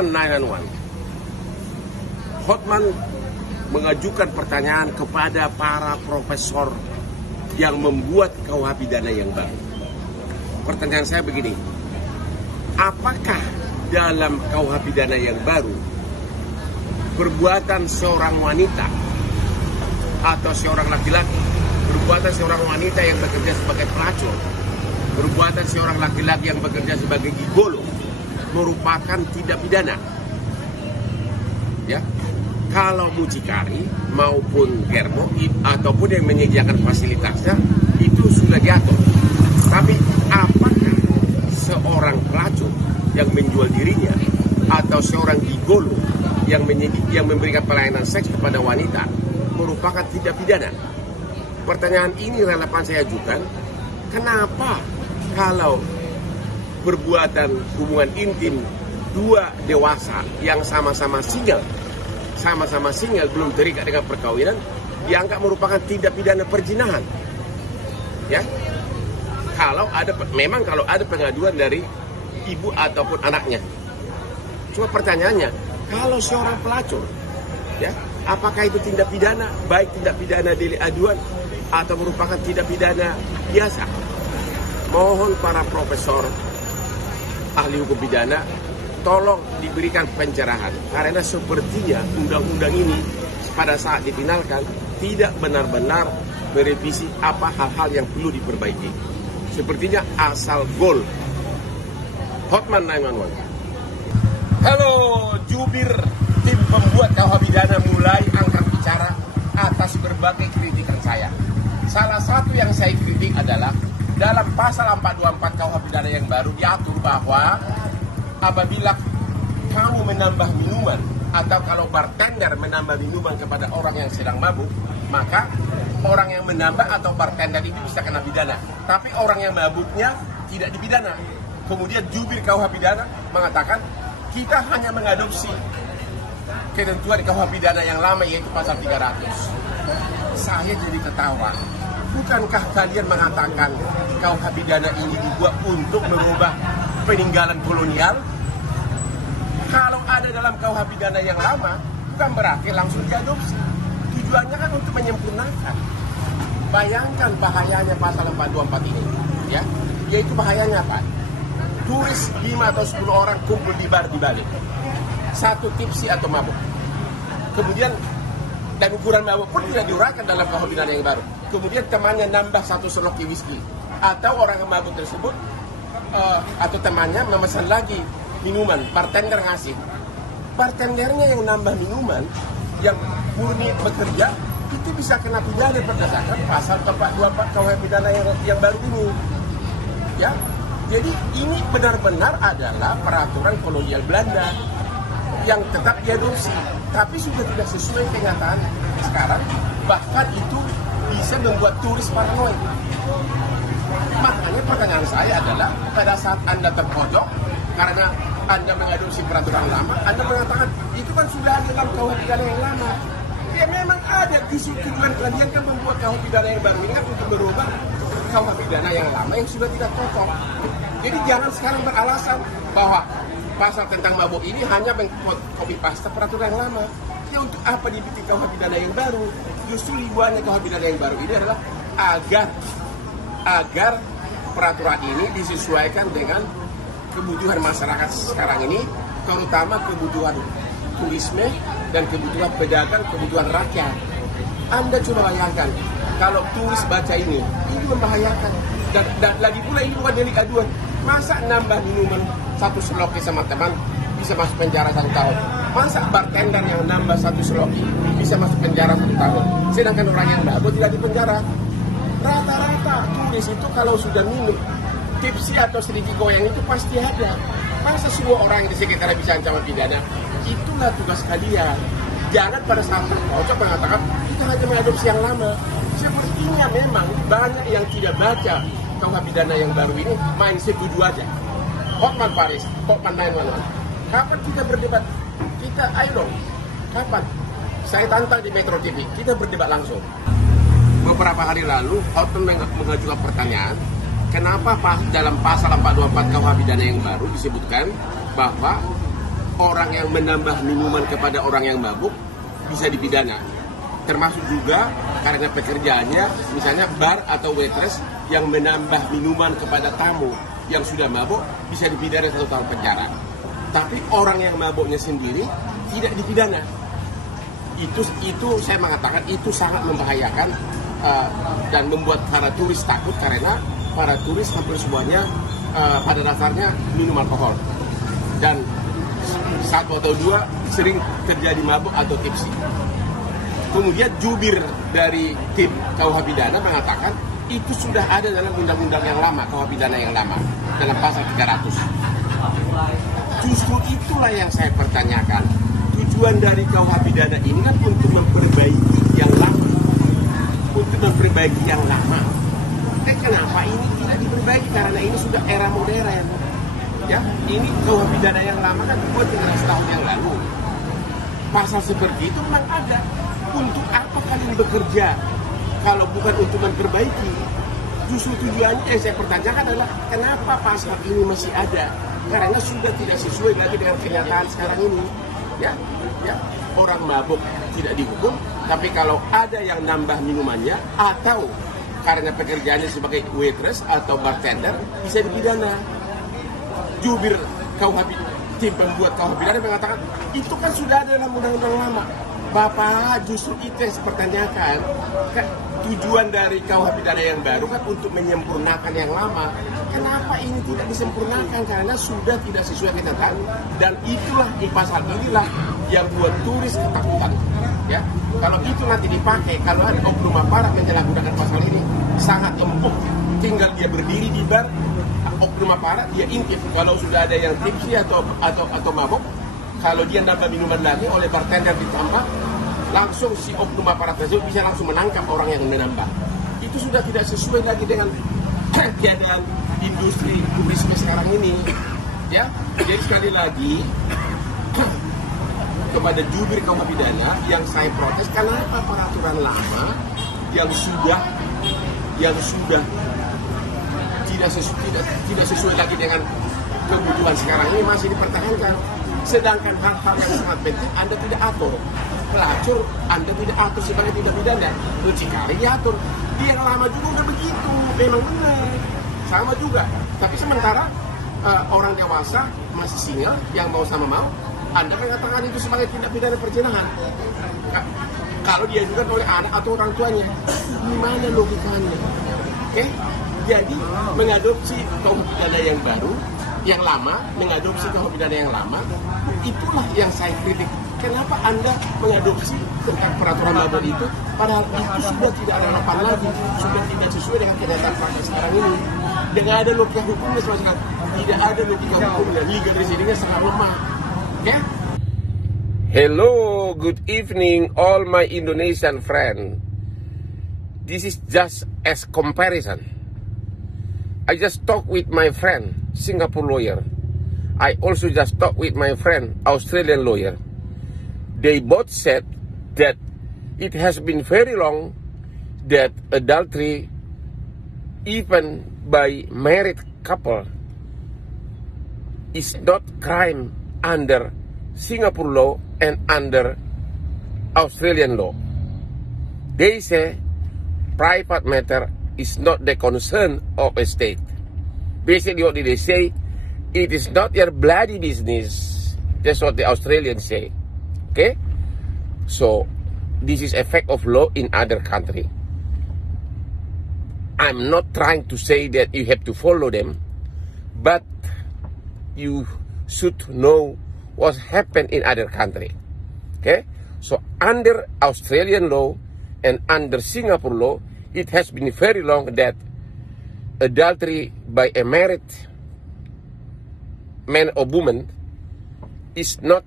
Hotman 911. Hotman mengajukan pertanyaan kepada para profesor yang membuat KUH pidana yang baru. Pertanyaan saya begini, apakah dalam KUH pidana yang baru perbuatan seorang wanita atau seorang laki-laki, perbuatan seorang wanita yang bekerja sebagai pelacur, perbuatan seorang laki-laki yang bekerja sebagai gigolo merupakan tindak pidana? Ya, kalau mucikari maupun germo ataupun yang menyediakan fasilitasnya itu sudah diatur. Tapi apakah seorang pelacur yang menjual dirinya atau seorang gigolo yang memberikan pelayanan seks kepada wanita merupakan tindak pidana? Pertanyaan ini relevan saya ajukan. Kenapa kalau perbuatan hubungan intim dua dewasa yang sama-sama single belum terikat dengan perkawinan dianggap merupakan tindak pidana perzinahan? Ya, kalau ada pengaduan dari ibu ataupun anaknya. Cuma pertanyaannya, kalau seorang pelacur, ya, apakah itu tindak pidana, baik tindak pidana delik aduan atau merupakan tindak pidana biasa? Mohon para profesor ahli hukum pidana tolong diberikan pencerahan, karena sepertinya undang-undang ini pada saat difinalkan tidak benar-benar merevisi apa hal-hal yang perlu diperbaiki. Sepertinya asal gol. Hotman 911. Halo, jubir tim pembuat KUH pidana mulai angkat bicara atas berbagai kritikan saya. Salah satu yang saya kritik adalah dalam pasal 424 KUH pidana yang baru diatur bahwa apabila kamu menambah minuman atau kalau bartender menambah minuman kepada orang yang sedang mabuk, maka orang yang menambah atau bartender itu bisa kena pidana. Tapi orang yang mabuknya tidak dipidana. Kemudian jubir KUH pidana mengatakan kita hanya mengadopsi ketentuan KUH pidana yang lama, yaitu pasal 300. Saya jadi ketawa. Bukankah kalian mengatakan KUH pidana ini dibuat untuk merubah peninggalan kolonial? Kalau ada dalam KUH pidana yang lama, bukan berarti langsung diadopsi. Tujuannya kan untuk menyempurnakan. Bayangkan bahayanya pasal 424 ini, ya, yaitu bahayanya apa? Turis 5 atau 10 orang kumpul di bar di Bali, satu tipsi atau mabuk. Kemudian dan ukuran mabuk pun tidak diuraikan dalam KUH pidana yang baru. Kemudian temannya nambah satu seloki whisky, atau orang yang mabuk tersebut atau temannya memesan lagi minuman, bartender ngasih. Bartendernya yang nambah minuman, yang murni bekerja, itu bisa kena pidana berdasarkan pasal 424 KUH pidana yang baru ini. Ya, jadi ini benar-benar adalah peraturan kolonial Belanda yang tetap diadopsi, tapi sudah tidak sesuai kenyataan sekarang. Bahkan itu bisa membuat turis paranoid. Makanya pertanyaan saya adalah, pada saat Anda terpojok karena Anda mengadopsi peraturan lama, Anda mengatakan itu kan sudah ada dalam KUH pidana yang lama. Ya memang ada, tujuan kalian kan membuat KUH pidana yang baru ini kan untuk merubah KUH pidana yang lama yang sudah tidak cocok. Jadi jangan sekarang beralasan bahwa pasal tentang mabuk ini hanya mengcopy paste peraturan yang lama. Ya untuk apa dibikin KUH pidana yang baru? Justru ribuannya KUH pidana yang baru ini adalah agar peraturan ini disesuaikan dengan kebutuhan masyarakat sekarang ini, terutama kebutuhan turisme dan kebutuhan pedagang, kebutuhan rakyat. Anda coba bayangkan, kalau turis baca ini membahayakan. Dan lagi pula ini bukan delik aduan. Masa nambah minuman satu seloki sama teman bisa masuk penjara 1 tahun? Masa bartender yang nambah satu seloki bisa masuk penjara 1 tahun? Sedangkan orang yang mabuk tidak di penjara. Rata-rata turis itu kalau sudah minum tipsi atau sedikit goyang itu pasti ada. Masa semua orang di sekitar bisa ancaman pidana? Itulah tugas kalian. Jangan pada saat terpojok mengatakan kita hanya mengadopsi yang lama. Sepertinya memang banyak yang tidak baca KUH pidana yang baru ini, main setuju aja. Hotman Paris, Hotman 911. Kapan kita berdebat? Ayo dong. Kapan? Saya tantang di Metro TV, kita berdebat langsung. Beberapa hari lalu, Hotman mengajukan pertanyaan, kenapa dalam pasal 424 KUH pidana yang baru disebutkan bahwa orang yang menambah minuman kepada orang yang mabuk bisa dipidana. Termasuk juga karena pekerjaannya, misalnya bar atau waitress yang menambah minuman kepada tamu yang sudah mabuk bisa dipidana 1 tahun penjara. Tapi orang yang mabuknya sendiri tidak dipidana. Itu saya mengatakan itu sangat membahayakan dan membuat para turis takut, karena para turis hampir semuanya pada dasarnya minum alkohol, dan 1 atau 2 sering terjadi mabuk atau tipsi. Kemudian jubir dari tim KUH Pidana mengatakan itu sudah ada dalam undang-undang yang lama, KUH Pidana yang lama, dalam pasal 300. Justru itulah yang saya pertanyakan. Tujuan dari KUH Pidana ini kan untuk memperbaiki yang lama. Untuk memperbaiki yang lama. Kenapa ini tidak diperbaiki? Karena ini sudah era modern. Ya, ini KUH Pidana yang lama kan dibuat 13 tahun yang lalu. Pasal seperti itu memang ada. Untuk apa kalian bekerja kalau bukan untuk memperbaiki? Justru tujuannya yang saya pertanyakan adalah kenapa pasal ini masih ada? Karena sudah tidak sesuai lagi dengan kenyataan sekarang ini. Ya, orang mabuk tidak dihukum, tapi kalau ada yang nambah minumannya atau karena pekerjaannya sebagai waitress atau bartender bisa dipidana. Jubir tim pembuat KUH Pidana mengatakan itu kan sudah ada dalam undang-undang lama. Bapak, justru itu yang saya pertanyakan. Tujuan dari KUH Pidana yang baru kan untuk menyempurnakan yang lama. Kenapa ini tidak disempurnakan? Karena sudah tidak sesuai kenyataan. Dan itulah di pasal inilah yang buat turis ketakutan. Ya, kalau itu nanti dipakai, kalau ada oknum aparat menyalahgunakan pasal ini, sangat empuk. Tinggal dia berdiri di bar, oknum aparat dia intip. Kalau sudah ada yang tipsi atau mabuk, kalau dia nambah minuman lagi oleh bartender ditambah, langsung si oknum aparat tersebut bisa langsung menangkap orang yang menambah. Itu sudah tidak sesuai lagi dengan keadaan industri turisme sekarang ini. Ya, jadi sekali lagi kepada jubir KUH Pidana yang saya protes, kenapa peraturan lama yang sudah tidak sesuai lagi dengan kebutuhan sekarang ini masih dipertahankan. Sedangkan hal-hal yang sangat penting Anda tidak atur. Pelacur Anda tidak atur sebagai tindak pidana. Mucikari diatur. Dia yang lama juga udah begitu, memang benar. Sama juga. Tapi sementara orang dewasa masih single yang mau sama mau, Anda mengatakan itu sebagai tindak pidana perzinahan. Kalau diajukan oleh anak atau orang tuanya, gimana logikanya? Oke? Jadi mengadopsi KUH Pidana yang baru, yang lama, mengadopsi KUH Pidana yang lama, itulah yang saya kritik. Kenapa Anda mengadopsi tentang peraturan baru itu, padahal itu sudah tidak relevan lagi, sudah tidak sesuai dengan kenyataan praktis sekarang ini. Tidak ada logika hukumnya sama sekali. Tidak ada logika hukumnya. Legal reasoningnya sangat lemah. Oke? Hello, good evening all my Indonesian friend. This is just as comparison. I just talked with my friend, Singapore lawyer. I also just talked with my friend, Australian lawyer. They both said that it has been very long that adultery, even by married couple, is not crime under Singapore law and under Australian law. They say private matter is not the concern of a state. Basically what did they say? It is not your bloody business. That's what the Australians say. Okay? So, this is effect of law in other country. I'm not trying to say that you have to follow them, but you should know what happened in other country. Okay? So, under Australian law and under Singapore law, it has been very long that adultery by a married man or woman is not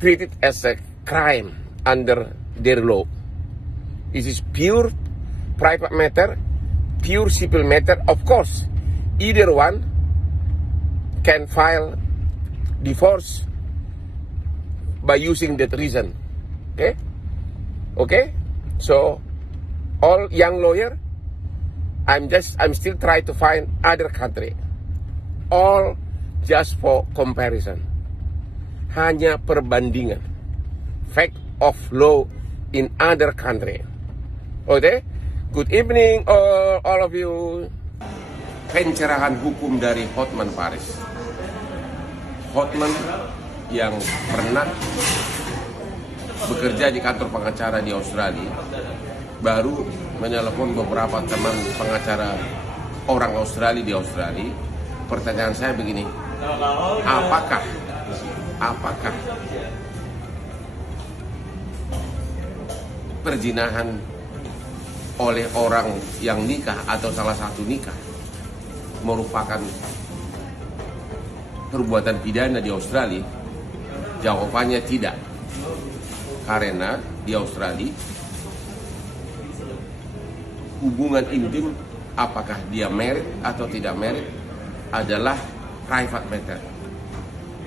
treated as a crime under their law. This is pure private matter, pure civil matter. Of course, either one can file divorce by using that reason. Okay? Okay? So, all young lawyer, I'm still trying to find other country. All just for comparison. Hanya perbandingan. Fact of law in other country. Oke? Good evening all of you. Pencerahan hukum dari Hotman Paris. Hotman yang pernah bekerja di kantor pengacara di Australia baru menelpon beberapa teman pengacara orang Australia di Australia. Pertanyaan saya begini, apakah perzinahan oleh orang yang nikah atau salah satu nikah merupakan perbuatan pidana di Australia? Jawabannya tidak. Karena di Australia hubungan intim, apakah dia married atau tidak married, adalah private matter,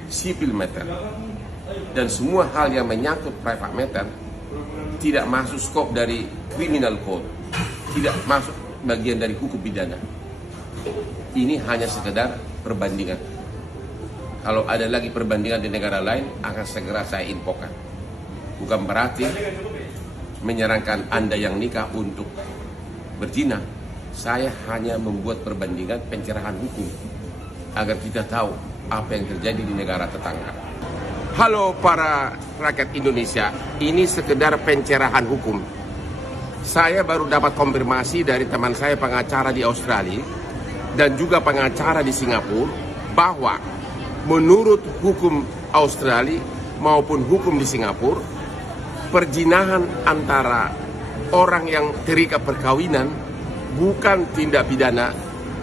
civil matter, dan semua hal yang menyangkut private matter tidak masuk skop dari criminal code, tidak masuk bagian dari hukum pidana. Ini hanya sekedar perbandingan. Kalau ada lagi perbandingan di negara lain, akan segera saya infokan. Bukan berarti menyarankan Anda yang nikah untuk berzina. Saya hanya membuat perbandingan pencerahan hukum agar kita tahu apa yang terjadi di negara tetangga. Halo para rakyat Indonesia, ini sekedar pencerahan hukum. Saya baru dapat konfirmasi dari teman saya pengacara di Australia dan juga pengacara di Singapura bahwa menurut hukum Australia maupun hukum di Singapura, perzinahan antara orang yang terikat perkawinan bukan tindak pidana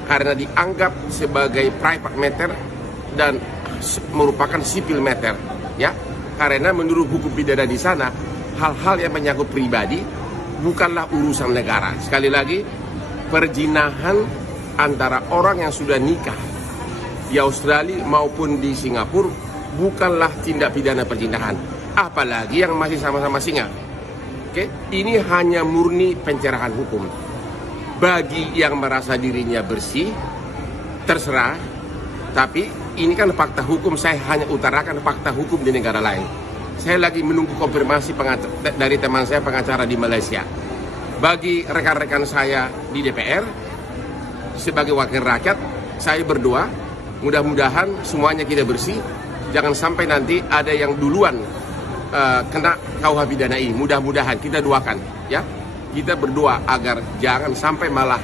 karena dianggap sebagai private matter dan merupakan civil matter, ya. Karena menurut hukum pidana di sana, hal-hal yang menyangkut pribadi bukanlah urusan negara. Sekali lagi, perzinahan antara orang yang sudah nikah di Australia maupun di Singapura bukanlah tindak pidana perzinahan, apalagi yang masih sama-sama singa. Oke, ini hanya murni pencerahan hukum. Bagi yang merasa dirinya bersih, terserah. Tapi ini kan fakta hukum, saya hanya utarakan fakta hukum di negara lain. Saya lagi menunggu konfirmasi dari teman saya pengacara di Malaysia. Bagi rekan-rekan saya di DPR, sebagai wakil rakyat, saya berdoa, mudah-mudahan semuanya kita bersih. Jangan sampai nanti ada yang duluan kena KUH pidana ini. Mudah-mudahan kita doakan, ya. Kita berdoa agar jangan sampai malah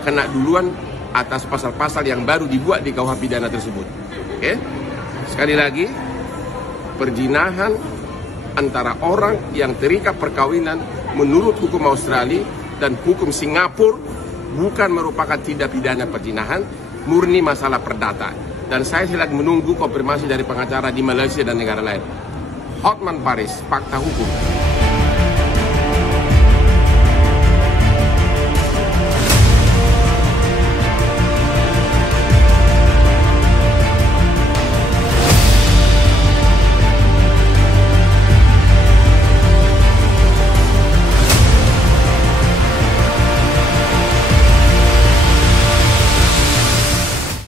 kena duluan atas pasal-pasal yang baru dibuat di KUH pidana tersebut. Oke? Sekali lagi, perzinahan antara orang yang terikat perkawinan menurut hukum Australia dan hukum Singapura bukan merupakan tindak pidana perzinahan, murni masalah perdata. Dan saya sedang menunggu konfirmasi dari pengacara di Malaysia dan negara lain. Hotman Paris, fakta hukum.